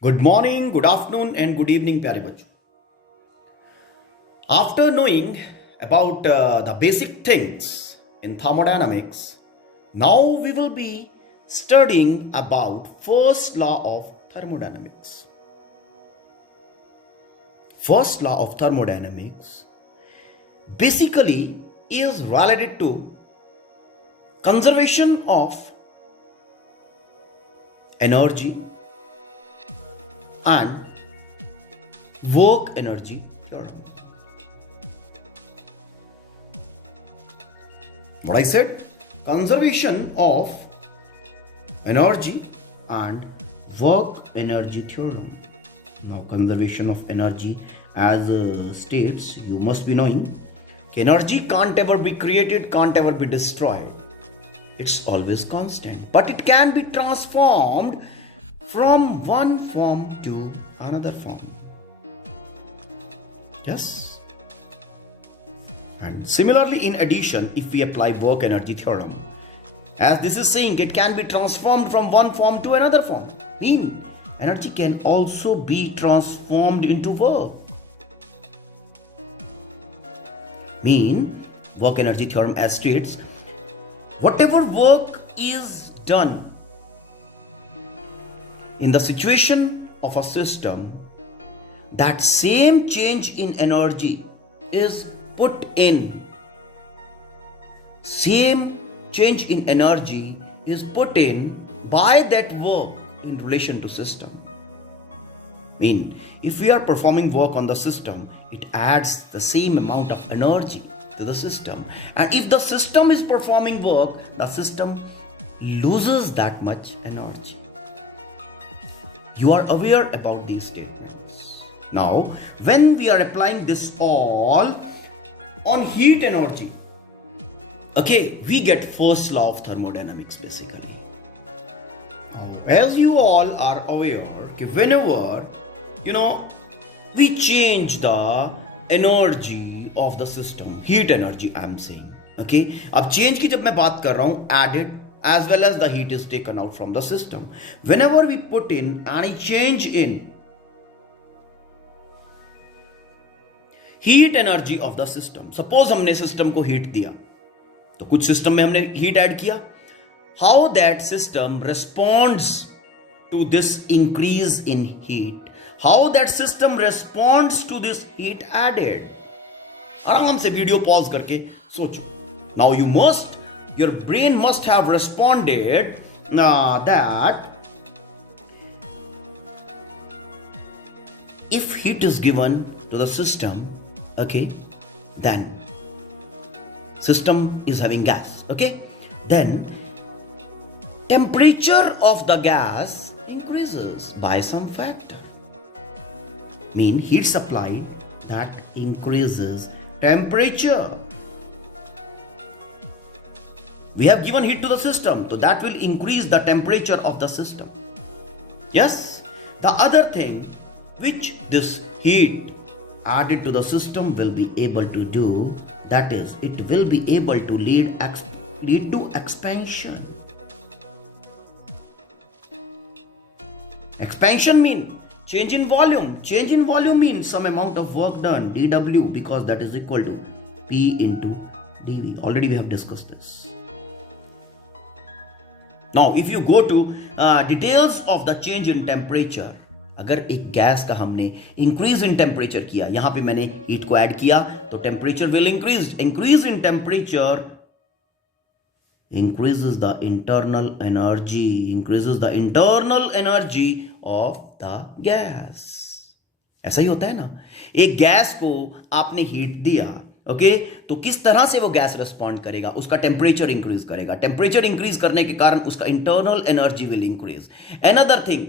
Good morning, good afternoon, and good evening, प्यारे बच्चों. After knowing about the basic things in thermodynamics, now we will be studying about first law of thermodynamics. First law of thermodynamics basically is related to conservation of energy and work energy theorem. What I said? Conservation of energy and work energy theorem. Now, conservation of energy, as states, you must be knowing, energy can't ever be created, can't ever be destroyed. It's always constant, but it can be transformed from one form to another form. Yes. And similarly, in addition, if we apply work energy theorem, as this is saying, it can be transformed from one form to another form. Energy can also be transformed into work. Work energy theorem as states, whatever work is done in the situation of a system, that same change in energy is put in. Same change in energy is put in by that work in relation to system. If we are performing work on the system, it adds the same amount of energy to the system. And if the system is performing work, the system loses that much energy. You are aware about these statements. Now, when we are applying this all on heat energy, we get first law of thermodynamics basically. Now, as you all are aware, whenever we change the energy of the system, heat energy I am saying, अब change की जब मैं बात कर रहा हूं, added as well as the heat is taken out from the system. Whenever we put in any change in heat energy of the system, suppose हमने system को heat दिया, तो कुछ system में हमने heat add किया, how that system responds to this increase in heat, how that system responds to this heat added. आराम से वीडियो पॉज करके सोचो. Now your brain must have responded that if heat is given to the system, then system is having gas, then temperature of the gas increases by some factor. Heat supplied that increases temperature. We have given heat to the system, so that will increase the temperature of the system. Yes, the other thing which this heat added to the system will be able to do, that is, it will be able to lead to expansion. Expansion means change in volume. Change in volume means some amount of work done, dW, because that is equal to P into dV. Already we have discussed this. Now, if you go to details of the change in temperature, अगर एक gas का हमने increase in temperature किया, यहां पे मैंने heat को add किया, तो temperature will increase in temperature increases the internal energy of the gas. ऐसा ही होता है ना. एक गैस को आपने हीट दिया, तो किस तरह से वो गैस रिस्पॉन्ड करेगा, उसका टेम्परेचर इंक्रीज करेगा. टेम्परेचर इंक्रीज करने के कारण उसका internal energy will increase. Another thing,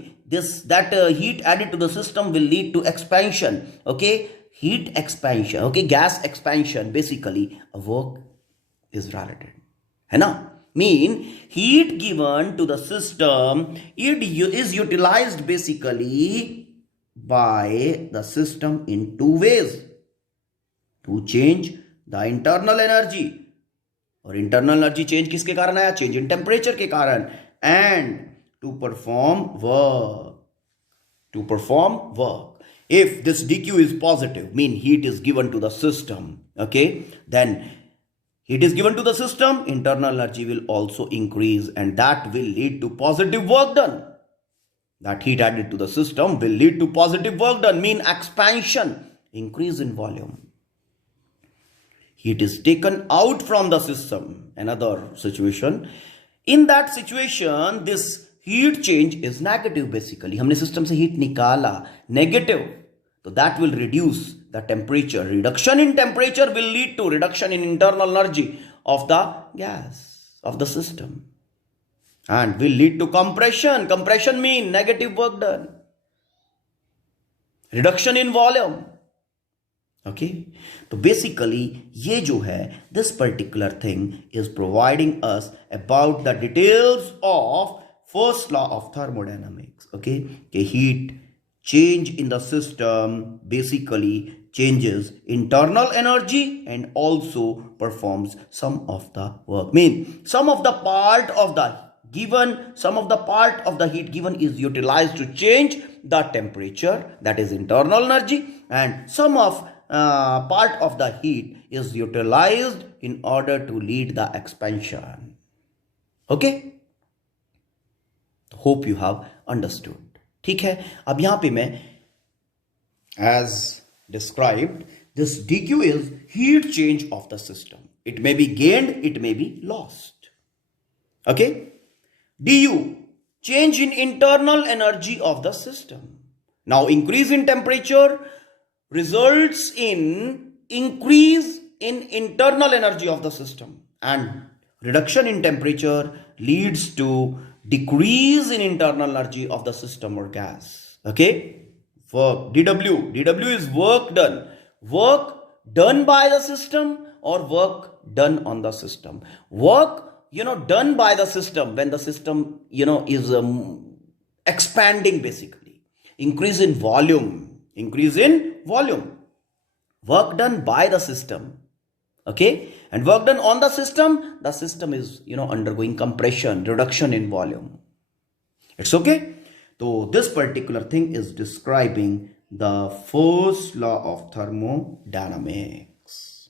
that heat added to the system will lead to expansion. Heat expansion, gas expansion, basically a work is related, है ना. Heat given to the system, it is utilized basically by the system in two ways: to change the internal energy, और internal energy change किसके कारण आया? Change in temperature के कारण. And to perform work. to perform work. If this dq is positive, mean heat is given to the system, okay, then heat is given to the system, internal energy will also increase, and that will lead to positive work done. That heat added to the system will lead to positive work done, mean expansion, increase in volume. Heat is taken out from the system, another situation. In that situation, this heat change is negative basically. हमने system से heat निकाला, negative. So that will reduce the temperature. Reduction in temperature will lead to reduction in internal energy of the gas, of the system. And will lead to compression. Compression means negative work done. Reduction in volume. Okay, तो basically ये जो है, this particular thing is providing us about the details of first law of thermodynamics. Okay, कि heat change in the system basically changes internal energy and also performs some of the work. Mean some of the part of the heat given is utilized to change the temperature, that is internal energy, and some of part of the heat is utilized in order to lead the expansion. Okay, hope you have understood. ठीक है, अब यहां पे मैं as described, this dq is heat change of the system. It may be gained, it may be lost. Okay, du change in internal energy of the system. Now increase in temperature results in increase in internal energy of the system, and reduction in temperature leads to decrease in internal energy of the system or gas. Okay, for dw is work done by the system or work done on the system. Work done by the system when the system is expanding basically. Increase in volume. Work done by the system. Okay, and work done on the system is undergoing compression, reduction in volume. It's okay. So this particular thing is describing the first law of thermodynamics.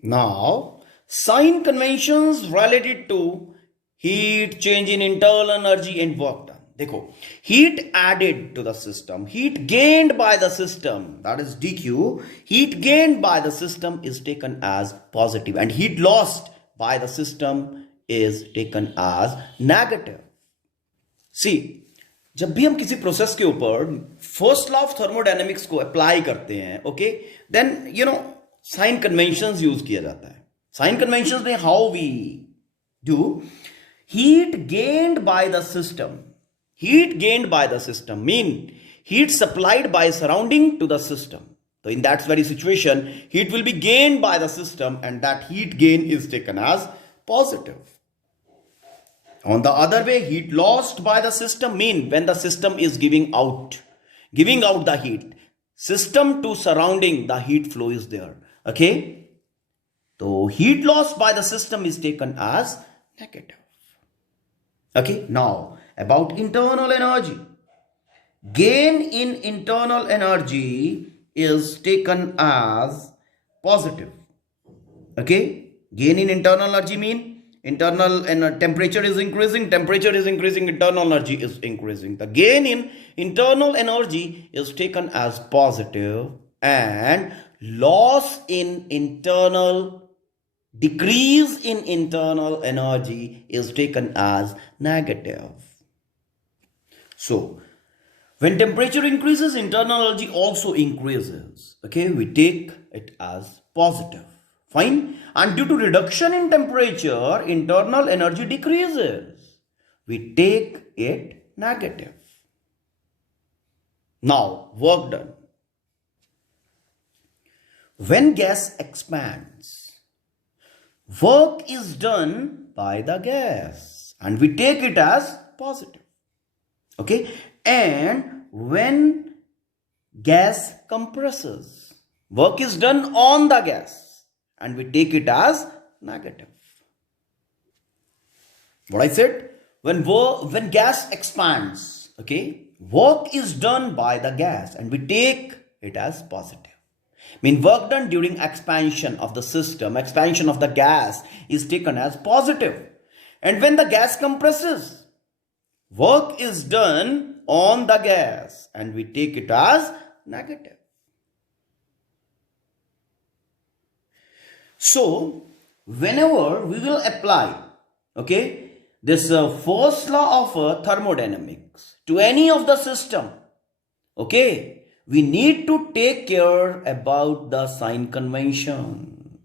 Now, sign conventions related to heat change in internal energy and work done. देखो, heat added to the system, heat gained by the system, that is dq, heat gained by the system is taken as positive, and heat lost by the system is taken as negative. See, जब भी हम किसी process के ऊपर first law of thermodynamics को apply करते हैं, okay, then sign conventions use किया जाता है. साइन कन्वेंशंस में how we do heat gained by the system. Heat gained by the system mean heat supplied by surrounding to the system. So in that very situation, heat will be gained by the system, and that heat gain is taken as positive. On the other way, heat lost by the system mean when the system is giving out the heat. System to surrounding, the heat flow is there. Okay. So heat lost by the system is taken as negative. Okay. Now, about internal energy. Gain in internal energy is taken as positive. Okay, gain in internal energy mean internal temperature is increasing, internal energy is increasing. The gain in internal energy is taken as positive, and decrease in internal energy is taken as negative. So, when temperature increases, internal energy also increases. Okay, we take it as positive. Fine. And due to reduction in temperature, internal energy decreases. We take it negative. Now, work done. When gas expands, work is done by the gas, and we take it as positive. Okay, and when gas compresses, work is done on the gas, and we take it as negative. What I said, when gas expands, okay, work is done by the gas and we take it as positive. Mean work done during expansion of the system, expansion of the gas is taken as positive. And when the gas compresses, work is done on the gas and we take it as negative. So, whenever we will apply, okay, this first law of thermodynamics to any of the system, okay, we need to take care about the sign conventions.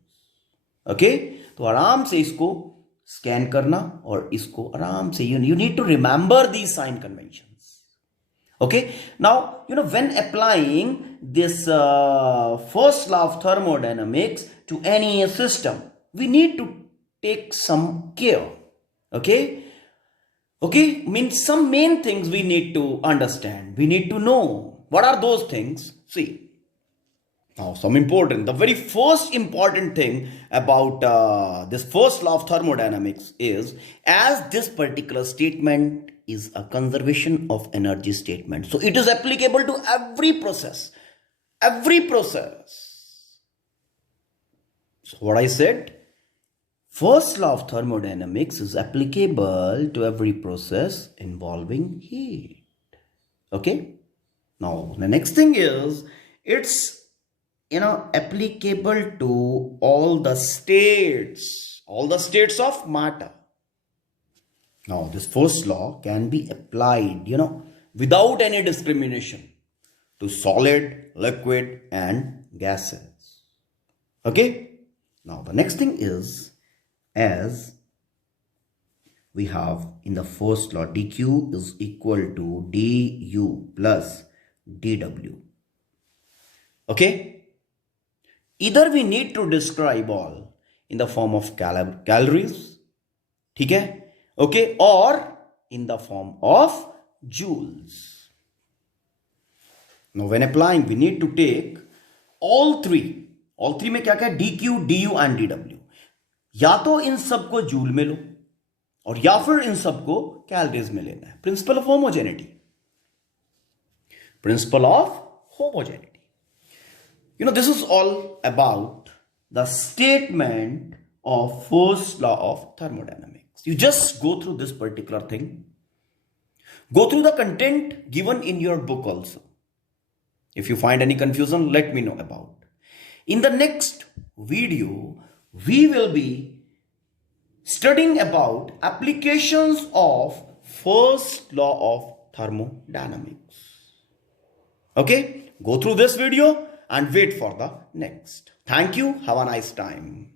Okay, तो आराम से इसको scan करना और इसको आराम से you need to remember these sign conventions. Okay, now when applying this first law of thermodynamics to any system, we need to take some care. Okay, means some main things we need to understand, we need to know. What are those things? See, now some important, the very first important thing about this first law of thermodynamics is, as this particular statement is a conservation of energy statement, so it is applicable to every process. So what I said, first law of thermodynamics is applicable to every process involving heat. Okay, now the next thing is, it's applicable to all the states of matter. Now this first law can be applied without any discrimination to solid, liquid and gases. Okay, now the next thing is, as we have in the first law, dq is equal to du plus dw. Okay, either we need to describe all in the form of calories, okay, or in the form of joules. Now when applying, we need to take all three में क्या क्या, dq, du and dw. या तो इन सबको joule में लो और या फिर इन सबको कैलोरीज में लेना है. Principle of homogeneity. This is all about the statement of first law of thermodynamics. You just go through this particular thing. Go through the content given in your book also. If you find any confusion, let me know about. In the next video, we will be studying about applications of first law of thermodynamics. Okay, go through this video and wait for the next. Thank you. Have a nice time.